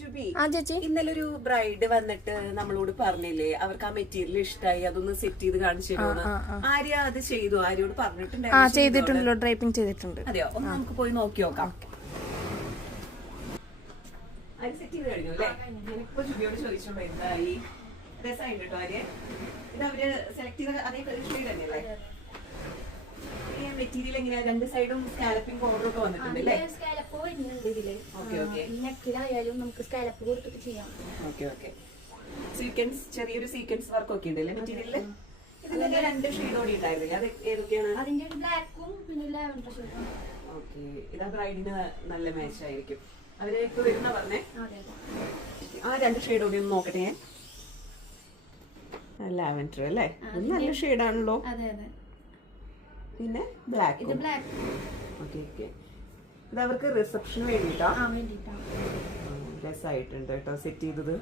ജുബി, ഇന്നലെ ഒരു ബ്രൈഡ് വന്നിട്ട് നമ്മളോട് പറഞ്ഞില്ലേ അവർക്ക് ആ മെറ്റീരിയൽ ഇഷ്ടമായി, അതൊന്ന് സെറ്റ് ചെയ്ത് കാണിച്ചു തരുമോ? ആര്യ അത് ചെയ്തു? ആര്യോട് ചെയ്തിട്ടുണ്ടല്ലോ, ഡ്രൈപ്പിംഗ് ചെയ്തിട്ടുണ്ട്. അതെയോ? ഒന്ന് നമുക്ക് പോയി നോക്കി നോക്കാം. അത് സെറ്റ് ചെയ്ത് കഴിഞ്ഞു അല്ലേ? ഞാനിപ്പോ ജുബിയോട് ചോദിച്ചോളൂ എന്തായി. രസമായിട്ട് കേട്ടോ ആര്യ. ഇത് അവര് സെലക്ട് ചെയ്ത അതേ ഷെയ്ഡ് തന്നെയല്ലേ? മെറ്റീരിയൽ എങ്ങനെയാ? രണ്ട് സൈഡും സ്കാലപ്പിംഗ് ബോർഡർ ഒക്കെ വന്നിട്ടുണ്ട് അല്ലേ? സീക്വൻസ്, ചെറിയൊരു സീക്വൻസ് വർക്ക് ഒക്കെ ഉണ്ട് അല്ലേ മെറ്റീരിയലില്? ഇതിന്റെ രണ്ട് ഷെയ്ഡ് കൂടി ഉണ്ടായിരുന്നില്ല, അത് ഏതൊക്കെയാണ്? ഓക്കെ, ഇതാ ബ്രൈഡിന് നല്ല മാച്ച് ആയിരിക്കും. അവര് ഇപ്പൊ വരുന്ന പറഞ്ഞേ. ആ രണ്ട് ഷെയ്ഡ് കൂടി ഒന്ന് നോക്കട്ടെ ഞാൻ. ലാവൻഡർ അല്ലേ? നല്ല ഷെയ്ഡാണല്ലോ. പിന്നെ ബ്ലാക്ക്. ഓക്കെ ഓക്കെ, ഇത് അവർക്ക് റിസപ്ഷന് വേണ്ടിയിട്ടാ. രസമായിട്ടുണ്ട് കേട്ടോ സെറ്റ് ചെയ്തത്.